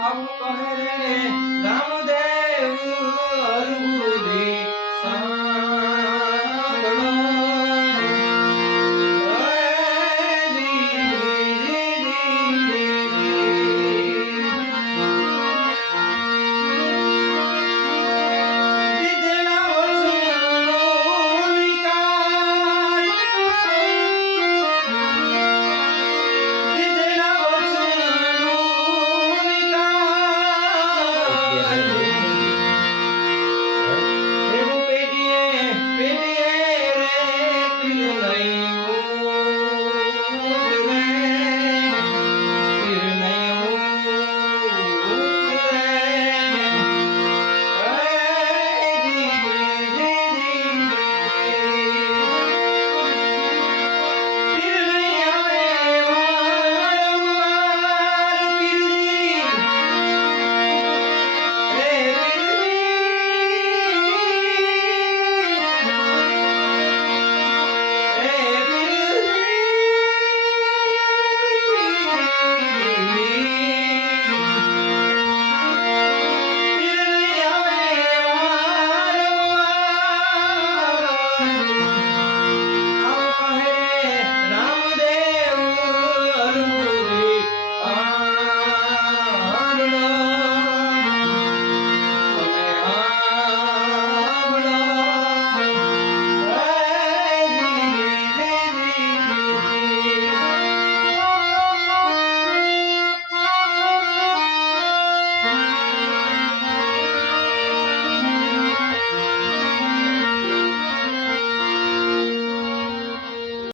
આવું કહે રે રામદેવ અરુદે સાંભળો